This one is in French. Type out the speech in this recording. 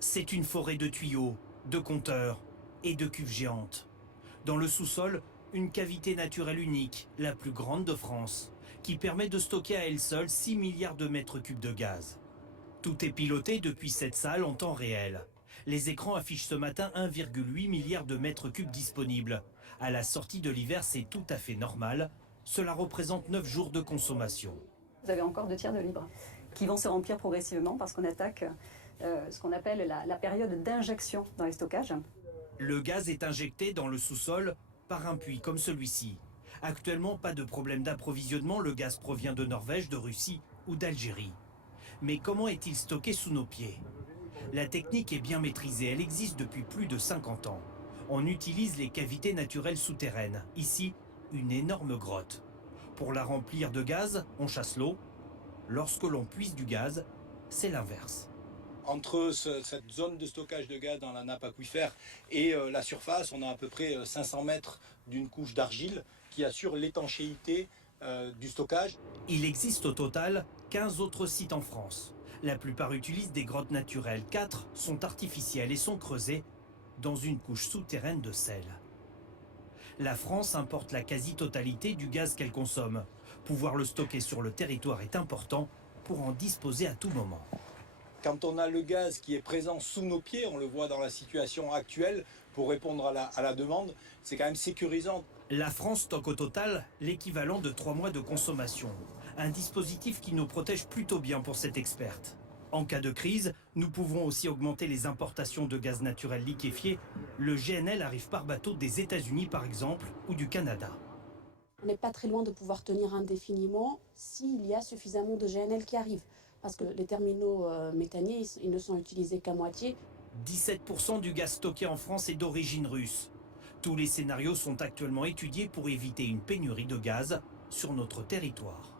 C'est une forêt de tuyaux, de compteurs et de cuves géantes. Dans le sous-sol, une cavité naturelle unique, la plus grande de France, qui permet de stocker à elle seule 6 milliards de mètres cubes de gaz. Tout est piloté depuis cette salle en temps réel. Les écrans affichent ce matin 1,8 milliard de mètres cubes disponibles. À la sortie de l'hiver, c'est tout à fait normal. Cela représente 9 jours de consommation. Vous avez encore 2 tiers de libre qui vont se remplir progressivement parce qu'on attaque ce qu'on appelle la période d'injection dans les stockages. Le gaz est injecté dans le sous-sol par un puits comme celui-ci. Actuellement, pas de problème d'approvisionnement, le gaz provient de Norvège, de Russie ou d'Algérie. Mais comment est-il stocké sous nos pieds? La technique est bien maîtrisée, elle existe depuis plus de 50 ans. On utilise les cavités naturelles souterraines. Ici, une énorme grotte. Pour la remplir de gaz, on chasse l'eau. Lorsque l'on puise du gaz, c'est l'inverse. Entre cette zone de stockage de gaz dans la nappe aquifère et la surface, on a à peu près 500 mètres d'une couche d'argile qui assure l'étanchéité du stockage. Il existe au total 15 autres sites en France. La plupart utilisent des grottes naturelles. 4 sont artificielles et sont creusées dans une couche souterraine de sel. La France importe la quasi-totalité du gaz qu'elle consomme. Pouvoir le stocker sur le territoire est important pour en disposer à tout moment. Quand on a le gaz qui est présent sous nos pieds, on le voit dans la situation actuelle, pour répondre à la demande, c'est quand même sécurisant. La France stocke au total l'équivalent de 3 mois de consommation. Un dispositif qui nous protège plutôt bien pour cette experte. En cas de crise, nous pouvons aussi augmenter les importations de gaz naturel liquéfié. Le GNL arrive par bateau des États-Unis par exemple ou du Canada. On n'est pas très loin de pouvoir tenir indéfiniment s'il y a suffisamment de GNL qui arrivent. Parce que les terminaux méthaniers, ils ne sont utilisés qu'à moitié. 17% du gaz stocké en France est d'origine russe. Tous les scénarios sont actuellement étudiés pour éviter une pénurie de gaz sur notre territoire.